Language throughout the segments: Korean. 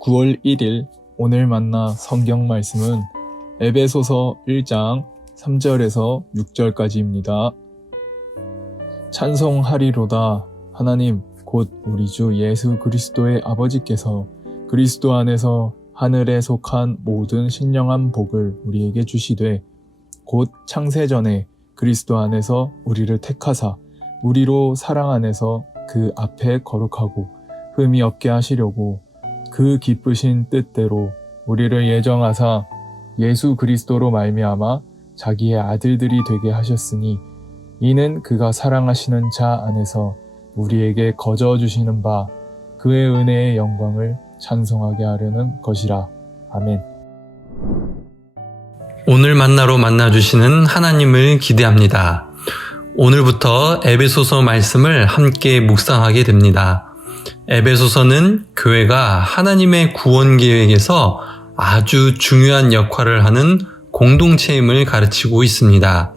9월 1일 오늘 만나 성경 말씀은 에베소서 1장 3절에서 6절까지입니다. 찬송하리로다. 하나님 곧 우리 주 예수 그리스도의 아버지께서 그리스도 안에서 하늘에 속한 모든 신령한 복을 우리에게 주시되 곧 창세전에 그리스도 안에서 우리를 택하사 우리로 사랑 안에서 그 앞에 거룩하고 흠이 없게 하시려고 그 기쁘신 뜻대로 우리를 예정하사 예수 그리스도로 말미암아 자기의 아들들이 되게 하셨으니 이는 그가 사랑하시는 자 안에서 우리에게 거저 주시는 바 그의 은혜의 영광을 찬송하게 하려는 것이라. 아멘. 오늘 만나로 만나주시는 하나님을 기대합니다. 오늘부터 에베소서 말씀을 함께 묵상하게 됩니다. 에베소서는 교회가 하나님의 구원 계획에서 아주 중요한 역할을 하는 공동체임을 가르치고 있습니다.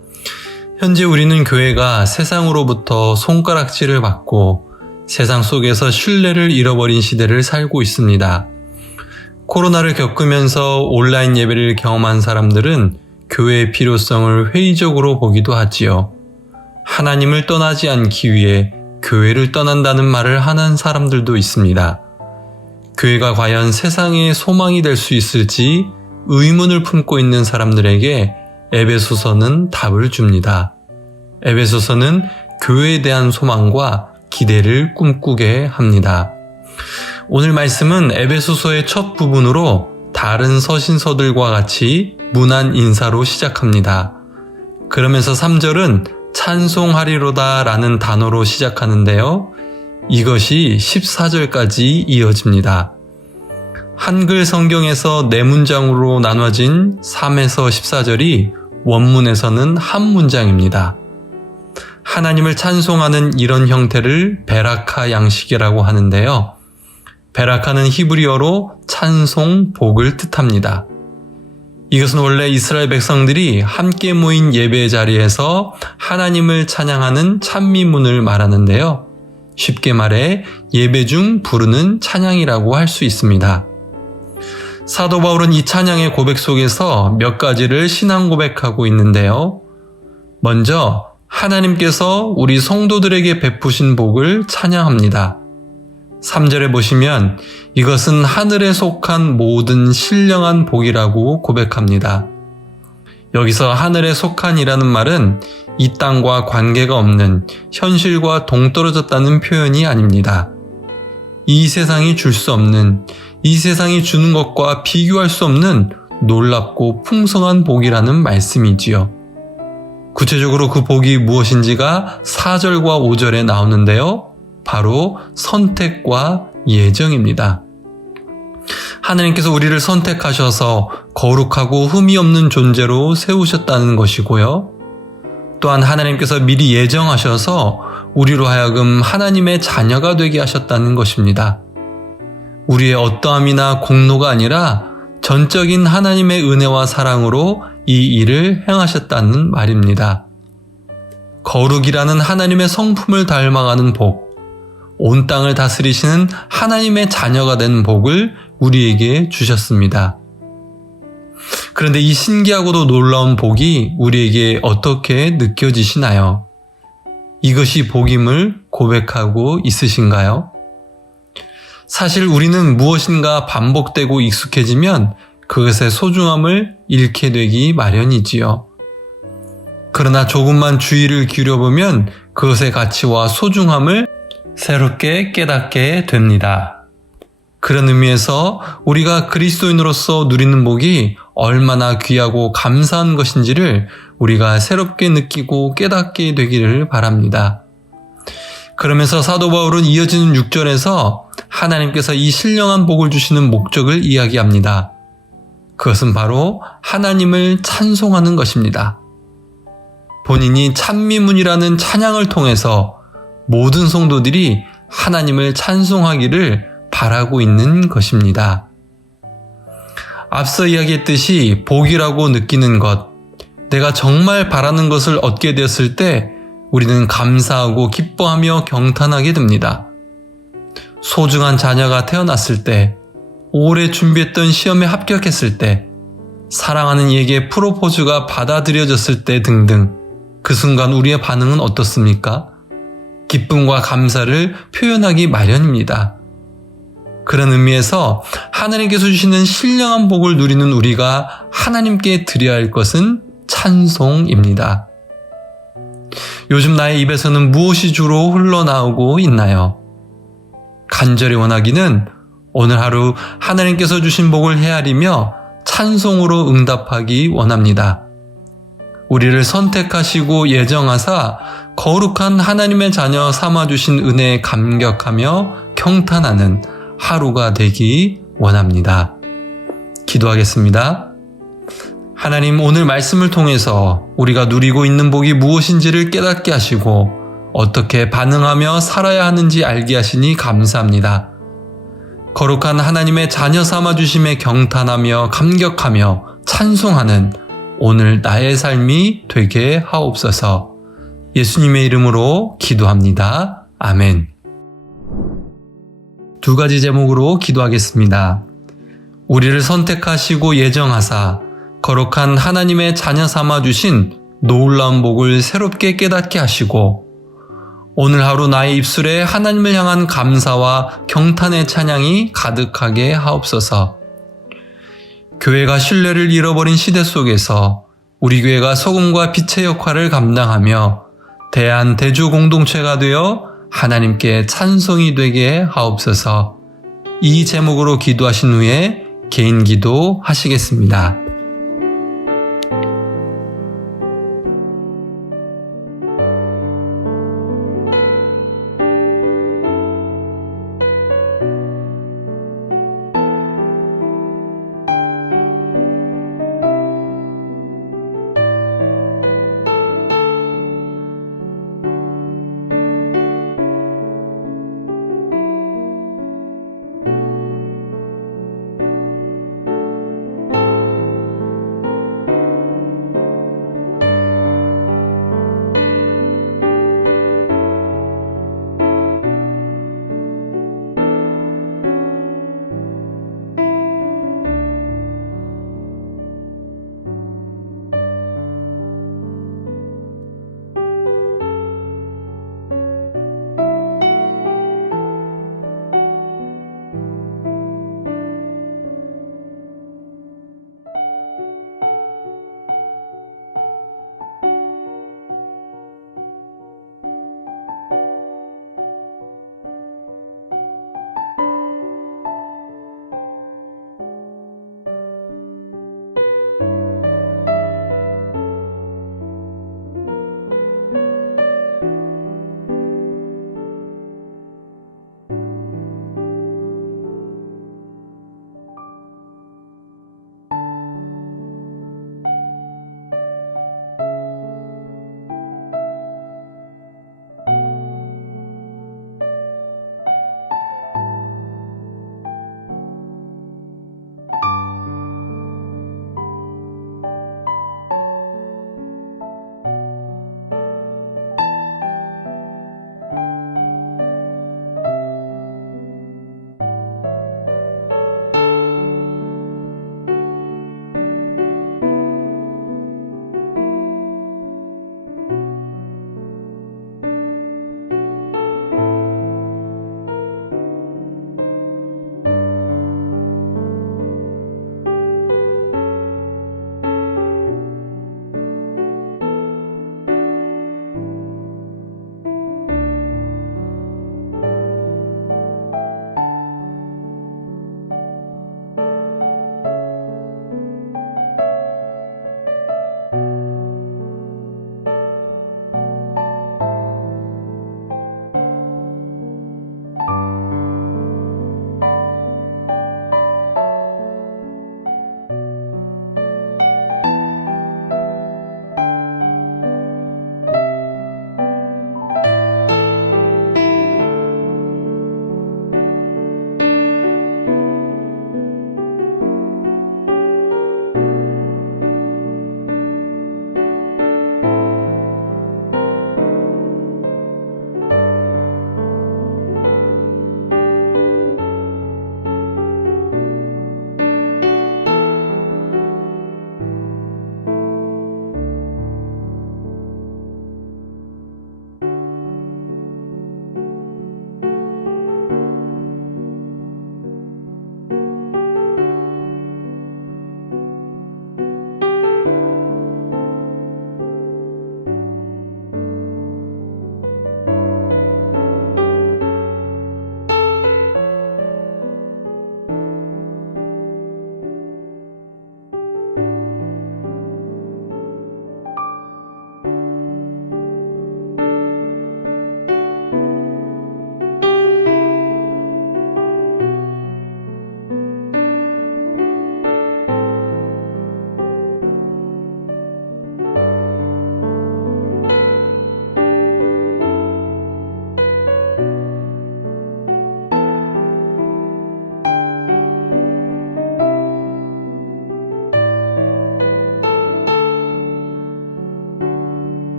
현재 우리는 교회가 세상으로부터 손가락질을 받고 세상 속에서 신뢰를 잃어버린 시대를 살고 있습니다. 코로나를 겪으면서 온라인 예배를 경험한 사람들은 교회의 필요성을 회의적으로 보기도 하지요. 하나님을 떠나지 않기 위해 교회를 떠난다는 말을 하는 사람들도 있습니다. 교회가 과연 세상의 소망이 될 수 있을지 의문을 품고 있는 사람들에게 에베소서는 답을 줍니다. 에베소서는 교회에 대한 소망과 기대를 꿈꾸게 합니다. 오늘 말씀은 에베소서의 첫 부분으로 다른 서신서들과 같이 문안 인사로 시작합니다. 그러면서 3절은 찬송하리로다 라는 단어로 시작하는데요. 이것이 14절까지 이어집니다. 한글 성경에서 4문장으로 나눠진 3에서 14절이 원문에서는 한 문장입니다. 하나님을 찬송하는 이런 형태를 베라카 양식이라고 하는데요. 베라카는 히브리어로 찬송, 복을 뜻합니다. 이것은 원래 이스라엘 백성들이 함께 모인 예배 자리에서 하나님을 찬양하는 찬미문을 말하는데요. 쉽게 말해 예배 중 부르는 찬양이라고 할 수 있습니다. 사도 바울은 이 찬양의 고백 속에서 몇 가지를 신앙 고백하고 있는데요. 먼저 하나님께서 우리 성도들에게 베푸신 복을 찬양합니다. 3절에 보시면 이것은 하늘에 속한 모든 신령한 복이라고 고백합니다. 여기서 하늘에 속한이라는 말은 이 땅과 관계가 없는 현실과 동떨어졌다는 표현이 아닙니다. 이 세상이 줄 수 없는, 이 세상이 주는 것과 비교할 수 없는 놀랍고 풍성한 복이라는 말씀이지요. 구체적으로 그 복이 무엇인지가 4절과 5절에 나오는데요. 바로 선택과 예정입니다. 하나님께서 우리를 선택하셔서 거룩하고 흠이 없는 존재로 세우셨다는 것이고요. 또한 하나님께서 미리 예정하셔서 우리로 하여금 하나님의 자녀가 되게 하셨다는 것입니다. 우리의 어떠함이나 공로가 아니라 전적인 하나님의 은혜와 사랑으로 이 일을 행하셨다는 말입니다. 거룩이라는 하나님의 성품을 닮아가는 복, 온 땅을 다스리시는 하나님의 자녀가 된 복을 우리에게 주셨습니다. 그런데 이 신기하고도 놀라운 복이 우리에게 어떻게 느껴지시나요? 이것이 복임을 고백하고 있으신가요? 사실 우리는 무엇인가 반복되고 익숙해지면 그것의 소중함을 잃게 되기 마련이지요. 그러나 조금만 주의를 기울여보면 그것의 가치와 소중함을 새롭게 깨닫게 됩니다. 그런 의미에서 우리가 그리스도인으로서 누리는 복이 얼마나 귀하고 감사한 것인지를 우리가 새롭게 느끼고 깨닫게 되기를 바랍니다. 그러면서 사도 바울은 이어지는 6절에서 하나님께서 이 신령한 복을 주시는 목적을 이야기합니다. 그것은 바로 하나님을 찬송하는 것입니다. 본인이 찬미문이라는 찬양을 통해서 모든 성도들이 하나님을 찬송하기를 바라고 있는 것입니다. 앞서 이야기했듯이 복이라고 느끼는 것, 내가 정말 바라는 것을 얻게 되었을 때 우리는 감사하고 기뻐하며 경탄하게 됩니다. 소중한 자녀가 태어났을 때, 오래 준비했던 시험에 합격했을 때, 사랑하는 이에게 프로포즈가 받아들여졌을 때 등등 그 순간 우리의 반응은 어떻습니까? 기쁨과 감사를 표현하기 마련입니다. 그런 의미에서 하나님께서 주시는 신령한 복을 누리는 우리가 하나님께 드려야 할 것은 찬송입니다. 요즘 나의 입에서는 무엇이 주로 흘러나오고 있나요? 간절히 원하기는 오늘 하루 하나님께서 주신 복을 헤아리며 찬송으로 응답하기 원합니다. 우리를 선택하시고 예정하사 거룩한 하나님의 자녀 삼아주신 은혜에 감격하며 경탄하는 하루가 되기 원합니다. 기도하겠습니다. 하나님, 오늘 말씀을 통해서 우리가 누리고 있는 복이 무엇인지를 깨닫게 하시고 어떻게 반응하며 살아야 하는지 알게 하시니 감사합니다. 거룩한 하나님의 자녀 삼아주심에 경탄하며 감격하며 찬송하는 오늘 나의 삶이 되게 하옵소서. 예수님의 이름으로 기도합니다. 아멘. 두 가지 제목으로 기도하겠습니다. 우리를 선택하시고 예정하사 거룩한 하나님의 자녀 삼아주신 놀라운 복을 새롭게 깨닫게 하시고 오늘 하루 나의 입술에 하나님을 향한 감사와 경탄의 찬양이 가득하게 하옵소서. 교회가 신뢰를 잃어버린 시대 속에서 우리 교회가 소금과 빛의 역할을 감당하며 대한 대주 공동체가 되어 하나님께 찬송이 되게 하옵소서. 이 제목으로 기도하신 후에 개인 기도 하시겠습니다.